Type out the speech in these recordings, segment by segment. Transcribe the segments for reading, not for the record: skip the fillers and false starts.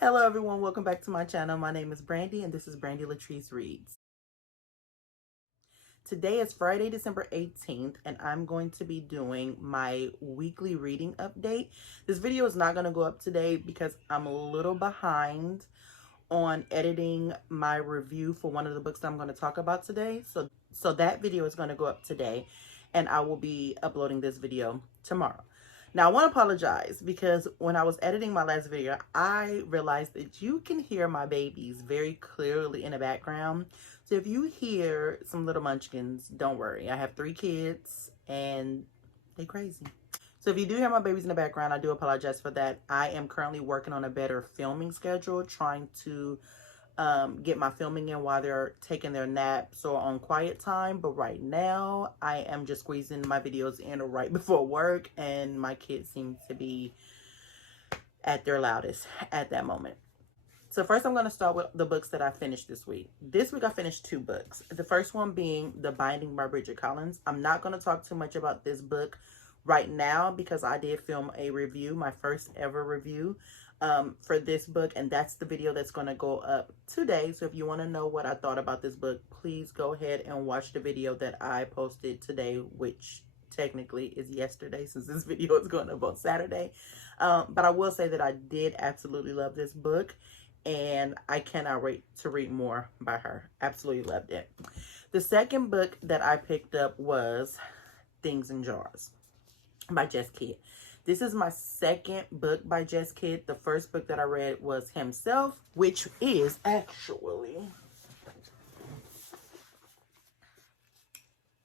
Hello everyone, welcome back to my channel. My name is Brandy and this is Brandy Latrice Reads. Today is Friday, December 18th, and I'm going to be doing my weekly reading update. This video is not going to go up today because I'm a little behind on editing my review for one of the books that I'm going to talk about today. So that video is going to go up today, and I will be uploading this video tomorrow. Now, I want to apologize because when I was editing my last video, I realized that you can hear my babies very clearly in the background. So if you hear some little munchkins, don't worry. I have 3 kids and they crazy. So if you do hear my babies in the background, I do apologize for that. I am currently working on a better filming schedule, trying to get my filming in while they're taking their naps or on quiet time. But right now, I am just squeezing my videos in right before work, and my kids seem to be at their loudest at that moment. So first, I'm going to start with the books that I finished this week. This week, I finished 2 books. The first one being The Binding by Bridget Collins. I'm not going to talk too much about this book right now because I did film a review, my first ever review for this book, and that's the video that's going to go up today. So if you want to know what I thought about this book, please go ahead and watch the video that I posted today, which technically is yesterday since this video is going up on Saturday. But I will say that I did absolutely love this book, and I cannot wait to read more by her. Absolutely loved it. The second book that I picked up was Things in Jars by Jess Kidd. This is my second book by Jess Kidd. The first book that I read was Himself, which is actually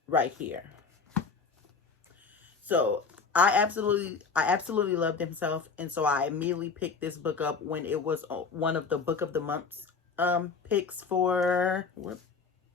right here. So I absolutely loved Himself, and so I immediately picked this book up when it was one of the book of the month's picks for, what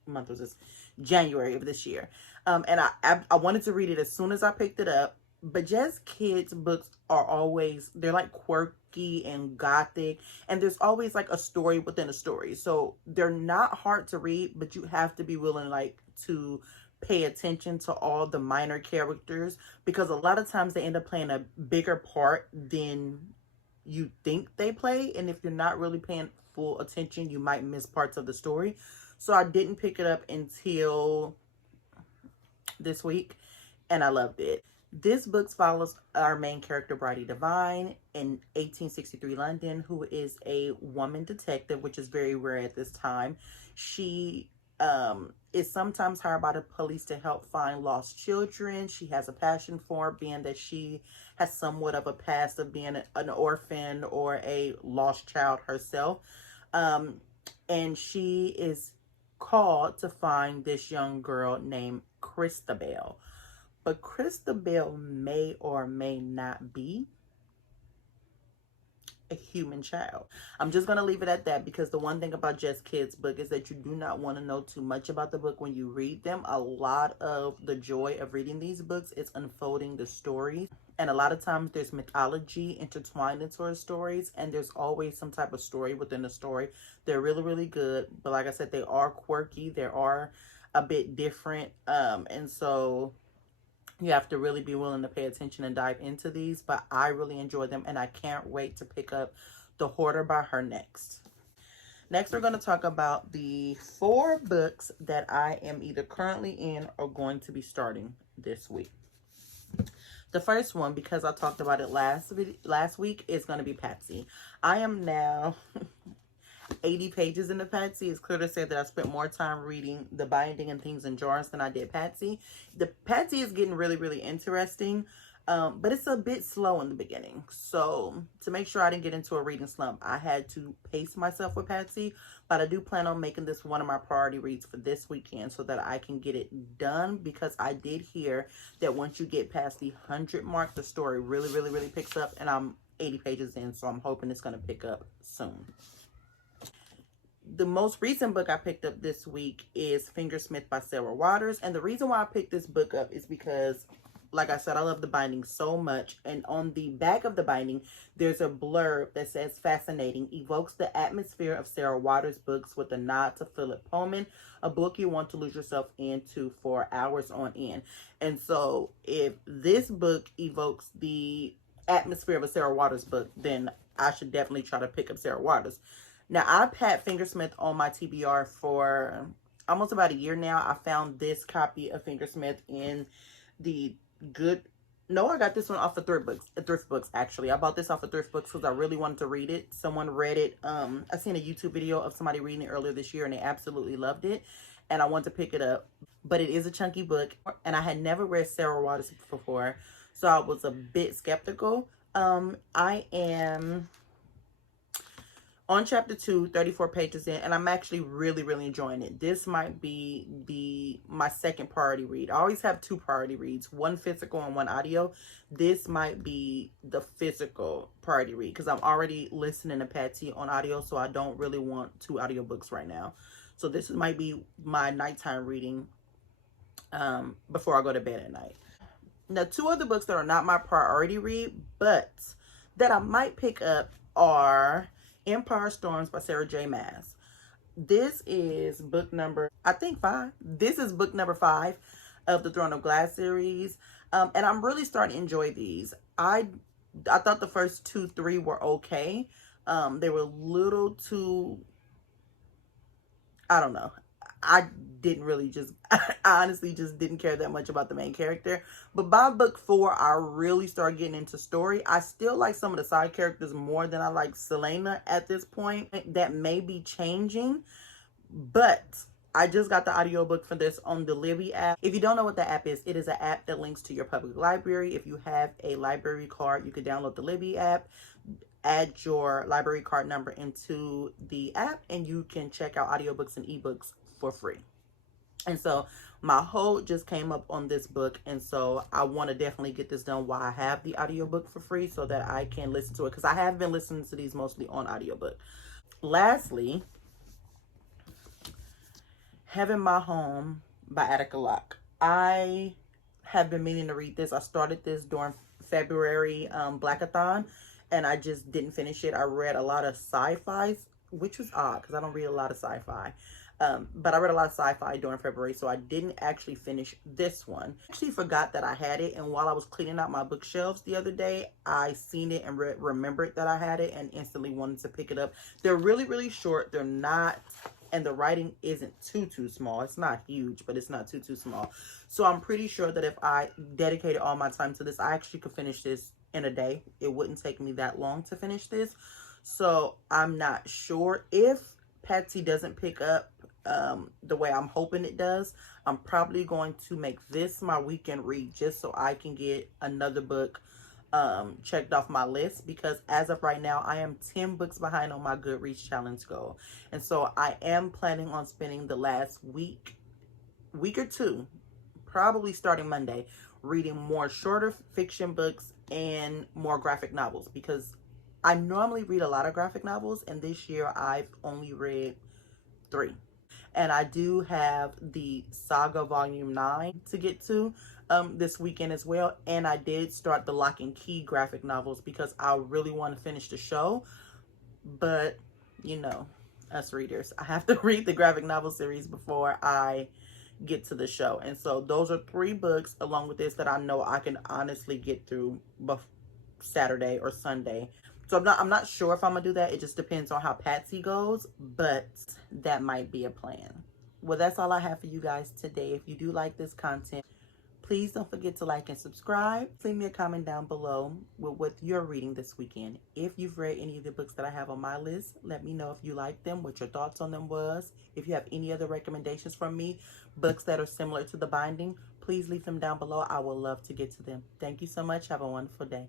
month was this? January of this year. And I wanted to read it as soon as I picked it up. But Jess Kidd's books are always, they're like quirky and gothic, and there's always like a story within a story. So they're not hard to read, but you have to be willing like to pay attention to all the minor characters, because a lot of times they end up playing a bigger part than you think they play. And if you're not really paying full attention, you might miss parts of the story. So I didn't pick it up until this week, and I loved it. This book follows our main character, Bridie Devine, in 1863 London, who is a woman detective, which is very rare at this time. She is sometimes hired by the police to help find lost children. She has a passion for it, being that she has somewhat of a past of being an orphan or a lost child herself. And she is called to find this young girl named Christabel. But Christabel may or may not be a human child. I'm just going to leave it at that, because the one thing about Jess Kidd's book is that you do not want to know too much about the book when you read them. A lot of the joy of reading these books is unfolding the stories. And a lot of times there's mythology intertwined into her stories, and there's always some type of story within the story. They're really, really good. But like I said, they are quirky. They are a bit different. And so you have to really be willing to pay attention and dive into these. But I really enjoy them, and I can't wait to pick up The Hoarder by her next. Next, we're going to talk about the 4 books that I am either currently in or going to be starting this week. The first one, because I talked about it last week, is going to be Patsy. I am now 80 pages into Patsy. It's clear to say that I spent more time reading The Binding and Things in Jars than I did Patsy. The Patsy is getting really, really interesting, but it's a bit slow in the beginning. So to make sure I didn't get into a reading slump, I had to pace myself with Patsy. But I do plan on making this one of my priority reads for this weekend so that I can get it done, because I did hear that once you get past the 100 mark, the story really, really, really picks up, and I'm 80 pages in, so I'm hoping it's going to pick up soon. The most recent book I picked up this week is Fingersmith by Sarah Waters. And the reason why I picked this book up is because, like I said, I love the binding so much. And on the back of the binding, there's a blurb that says, "Fascinating, evokes the atmosphere of Sarah Waters' books with a nod to Philip Pullman, a book you want to lose yourself into for hours on end." And so if this book evokes the atmosphere of a Sarah Waters book, then I should definitely try to pick up Sarah Waters. Now, I've had Fingersmith on my TBR for almost about a year now. I found this copy of Fingersmith in the good... No, I got this one off of Thrift Books, actually. I bought this off of Thrift Books because I really wanted to read it. Someone read it. I seen a YouTube video of somebody reading it earlier this year, and they absolutely loved it. And I wanted to pick it up. But it is a chunky book, and I had never read Sarah Waters before, so I was a bit skeptical. I am on chapter 2, 34 pages in, and I'm actually really enjoying it. This might be my second priority read. I always have 2 priority reads, one physical and one audio. This might be the physical priority read because I'm already listening to Patsy on audio, so I don't really want 2 audiobooks right now. So this might be my nighttime reading before I go to bed at night. Now, 2 other books that are not my priority read, but that I might pick up are Empire Storms by Sarah J. Maas. This is book number, I think 5. This is book number 5 of the Throne of Glass series. And I'm really starting to enjoy these. I thought the first 2, 3 were okay. They were a little too, I don't know. I didn't really I honestly just didn't care that much about the main character. But by book 4, I really started getting into story. I still like some of the side characters more than I like Selena at this point. That may be changing, but I just got the audiobook for this on the Libby app. If you don't know what the app is, it is an app that links to your public library. If you have a library card, you can download the Libby app, add your library card number into the app, and you can check out audiobooks and ebooks for free. And so my hold just came up on this book, and so I want to definitely get this done while I have the audiobook for free so that I can listen to it, because I have been listening to these mostly on audiobook. Lastly, Heaven My Home by Attica Locke. I have been meaning to read this. I started this during February Blackathon, and I just didn't finish it. I read a lot of sci-fi, which was odd because I don't read a lot of sci-fi. But I read a lot of sci-fi during February, so I didn't actually finish this one. I actually forgot that I had it, and while I was cleaning out my bookshelves the other day, I seen it and remembered that I had it and instantly wanted to pick it up. They're really short. They're not, and the writing isn't too small. It's not huge, but it's not too small. So I'm pretty sure that if I dedicated all my time to this, I actually could finish this in a day. It wouldn't take me that long to finish this. So I'm not sure if Patsy doesn't pick up the way I'm hoping it does. I'm probably going to make this my weekend read just so I can get another book checked off my list, because as of right now, I am 10 books behind on my Goodreads challenge goal. And so I am planning on spending the last week or 2, probably starting Monday, reading more shorter fiction books and more graphic novels, because I normally read a lot of graphic novels, and this year I've only read 3. And I do have the Saga Volume 9 to get to this weekend as well. And I did start the Lock and Key graphic novels because I really want to finish the show. But, you know, us readers, I have to read the graphic novel series before I get to the show. And so those are 3 books along with this that I know I can honestly get through Saturday or Sunday. So I'm not sure if I'm gonna do that. It just depends on how Patsy goes, but that might be a plan. Well, that's all I have for you guys today. If you do like this content, please don't forget to like and subscribe. Leave me a comment down below with what you're reading this weekend. If you've read any of the books that I have on my list, let me know if you like them, what your thoughts on them was. If you have any other recommendations from me, books that are similar to The Binding, please leave them down below. I would love to get to them. Thank you so much. Have a wonderful day.